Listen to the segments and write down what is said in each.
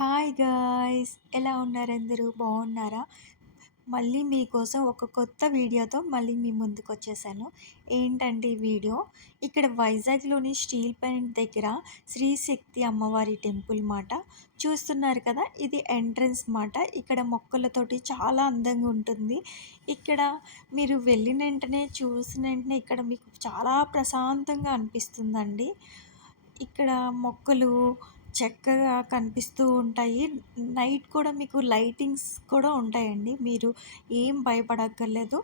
Hi guys! ఎలా ఉన్నారందరూ? బాగున్నారా? మళ్ళీ మీకోసం ఒక కొత్త వీడియోతో మళ్ళీ మీ ముందుకొచ్చేసాను. ఏంటంటే ఈ వీడియో, ఇక్కడ వైజాగ్‌లోని స్టీల్ ప్లాంట్ దగ్గర శ్రీ శక్తి అమ్మవారి టెంపుల్ మాట. చూస్తున్నారు కదా! ఇది ఎంట్రన్స్ మాట. ఇక్కడ మొక్కలతోటి చాలా అందంగా ఉంటుంది. ఇక్కడ మీరు వెళ్ళిన వెంటనే, చూసిన వెంటనే ఇక్కడ మీకు చాలా ప్రశాంతంగా అనిపిస్తుందండి. ఇక్కడ మొక్కలు చక్కగా కనిపిస్తూ ఉంటాయి. నైట్ కూడా మీకు లైటింగ్స్ కూడా ఉంటాయండి. మీరు ఏం భయపడక్కర్లేదు.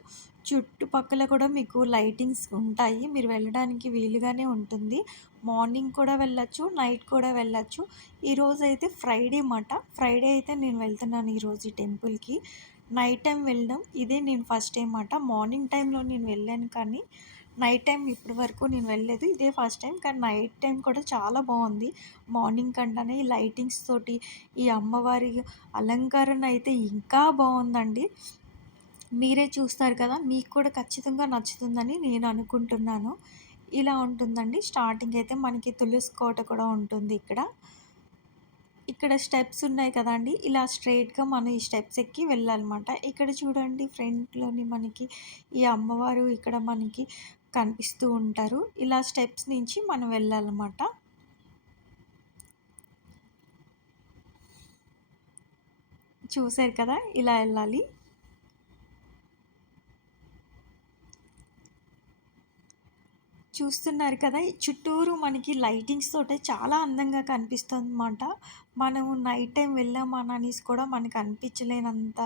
చుట్టుపక్కల కూడా మీకు లైటింగ్స్ ఉంటాయి. మీరు వెళ్ళడానికి వీలుగానే ఉంటుంది. మార్నింగ్ కూడా వెళ్ళొచ్చు. నైట్ కూడా వెళ్ళొచ్చు. ఈరోజైతే ఫ్రైడే మాట. ఫ్రైడే అయితే నేను వెళ్తున్నాను ఈరోజు ఈ టెంపుల్‌కి. నైట్ టైమ్ వెళ్ళడం ఇదే నేను ఫస్ట్ టైమ్ మాట. మార్నింగ్ టైమ్‌లో నేను వెళ్ళాను కానీ నైట్ టైమ్ ఇప్పటి వరకు నేను వెళ్ళలేదు. ఇదే ఫస్ట్ టైం. కానీ నైట్ టైమ్ కూడా చాలా బావుంది. మార్నింగ్ కంటేనే ఈ లైటింగ్స్ తోటి, ఈ అమ్మవారి అలంకరణ అయితే ఇంకా బావుందండి. మీరే చూస్తారు కదా! మీకు కూడా ఖచ్చితంగా నచ్చుతుందని నేను అనుకుంటున్నాను. ఇలా ఉంటుందండి. స్టార్టింగ్ అయితే మనకి తులసి కోట కూడా ఉంటుంది ఇక్కడ. ఇక్కడ స్టెప్స్ ఉన్నాయి కదండీ! ఇలా స్ట్రెయిట్‌గా మనం ఈ స్టెప్స్ ఎక్కి వెళ్ళాలన్నమాట. ఇక్కడ చూడండి ఫ్రంట్‌లోని మనకి ఈ అమ్మవారు ఇక్కడ మనకి కనిపిస్తూ ఉంటారు. ఇలా స్టెప్స్ నుంచి మనం వెళ్ళాలన్నమాట. చూసారు కదా! ఇలా ఎళ్ళాలి. చూస్తున్నారు కదా! ఈ చుట్టూరు మనకి లైటింగ్స్ తోటే చాలా అందంగా కనిపిస్తుందన్నమాట. మనము నైట్ టైమ్ వెళ్ళామననేసి కూడా మనకు అనిపించలేనంత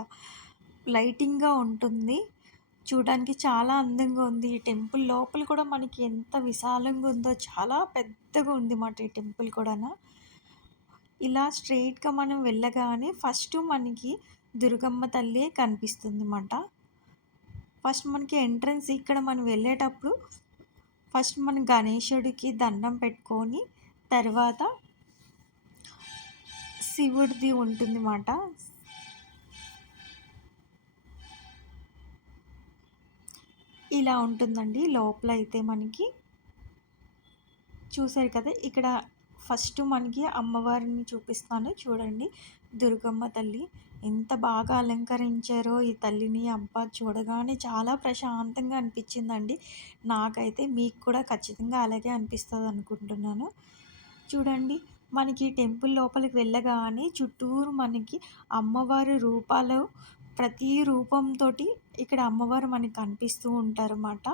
లైటింగ్‌గా ఉంటుంది. చూడడానికి చాలా అందంగా ఉంది. ఈ టెంపుల్ లోపల కూడా మనకి ఎంత విశాలంగా ఉందో, చాలా పెద్దగా ఉంది మాట ఈ టెంపుల్ కూడాన. ఇలా స్ట్రెయిట్‌గా మనం వెళ్ళగానే ఫస్ట్ మనకి దుర్గమ్మ తల్లే కనిపిస్తుంది మాట. ఫస్ట్ మనకి ఎంట్రన్స్ ఇక్కడ మనం వెళ్ళేటప్పుడు ఫస్ట్ మనం గణేశుడికి దండం పెట్టుకొని, తర్వాత శివుడిది ఉంటుంది మాట. ఇలా ఉంటుందండి లోపలైతే మనకి. చూసారు కదా! ఇక్కడ ఫస్ట్ మనకి అమ్మవారిని చూపిస్తాను చూడండి. దుర్గమ్మ తల్లి ఎంత బాగా అలంకరించారో ఈ తల్లిని. అబ్బా! చూడగానే చాలా ప్రశాంతంగా అనిపించిందండి. నాకైతే మీకు కూడా ఖచ్చితంగా అలాగే అనిపిస్తదనుకుంటున్నాను. చూడండి మనకి టెంపుల్ లోపలికి వెళ్ళగానే చుట్టూరు మనకి అమ్మవారి రూపాలు ప్రతి రూపంతోటి ఇక్కడ అమ్మవారు మనకి కనిపిస్తూ ఉంటారన్నమాట.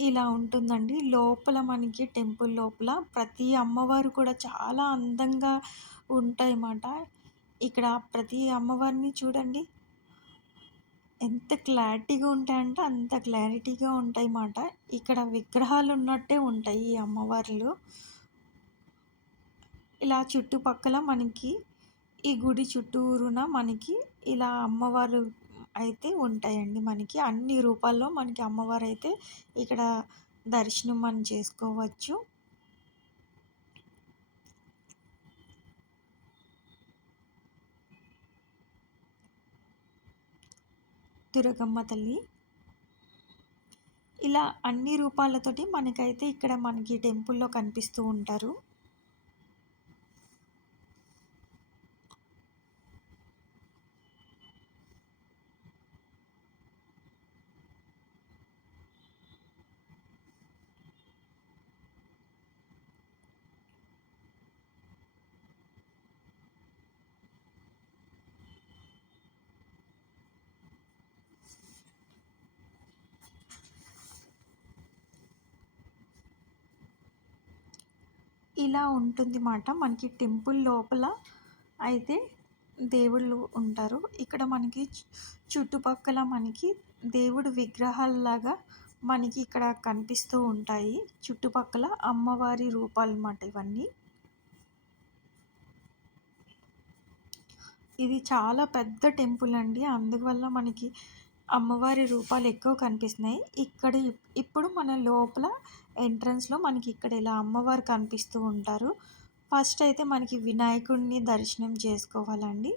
ఇలా ఉంటుందండి. లోపల మనకి టెంపుల్ లోపల ప్రతి అమ్మవారు కూడా చాలా అందంగా ఉంటాయన్నమాట. ఇక్కడ ప్రతి అమ్మవారిని చూడండి. ఎంత క్లారిటీగా ఉంటాయంటే అంత క్లారిటీగా ఉంటాయన్నమాట. ఇక్కడ విగ్రహాలు ఉన్నట్టే ఉంటాయి ఈ అమ్మవార్లు. ఇలా చుట్టుపక్కల మనకి ఈ గుడి చుట్టూరున మనకి ఇలా అమ్మవారు అయితే ఉంటాయండి మనకి. అన్ని రూపాల్లో మనకి అమ్మవారైతే ఇక్కడ దర్శనం మనం చేసుకోవచ్చు. దుర్గమ్మ తల్లి. ఇలా అన్ని రూపాలతోటి మనకైతే ఇక్కడ మనకి టెంపుల్‌లో కనిపిస్తూ ఉంటారు. ఇలా ఉంటుంది మాట. మనకి టెంపుల్ లోపల అయితే దేవుళ్ళు ఉంటారు. ఇక్కడ మనకి చుట్టుపక్కల మనకి దేవుడి విగ్రహాల్లాగా మనకి ఇక్కడ కనిపిస్తూ ఉంటాయి. చుట్టుపక్కల అమ్మవారి రూపాలన్నమాట ఇవన్నీ. ఇది చాలా పెద్ద టెంపుల్ అండి. అందువల్ల మనకి అమ్మవారి రూపాలు ఎక్కువ కనిపిస్తున్నాయి. ఇక్కడ ఇప్పుడు మన లోపల ఎంట్రన్స్‌లో మనకి ఇక్కడ ఇలా అమ్మవారు కనిపిస్తూ ఉంటారు. ఫస్ట్ అయితే మనకి వినాయకుడిని దర్శనం చేసుకోవాలండి.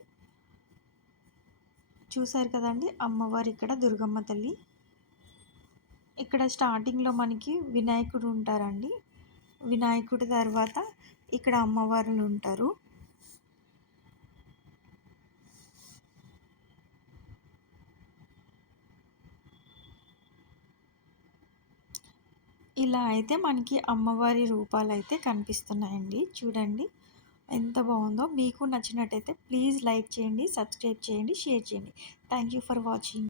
చూసారు కదండీ! అమ్మవారు ఇక్కడ దుర్గమ్మ తల్లి. ఇక్కడ స్టార్టింగ్‌లో మనకి వినాయకుడు ఉంటారండి. వినాయకుడి తర్వాత ఇక్కడ అమ్మవారులు ఉంటారు. ఇలా అయితే మనకి అమ్మవారి రూపాలైతే కనిపిస్తున్నాయండి. చూడండి ఎంత బాగుందో. మీకు నచ్చినట్టయితే ప్లీజ్ లైక్ చేయండి, సబ్స్క్రైబ్ చేయండి, షేర్ చేయండి. Thank you for watching.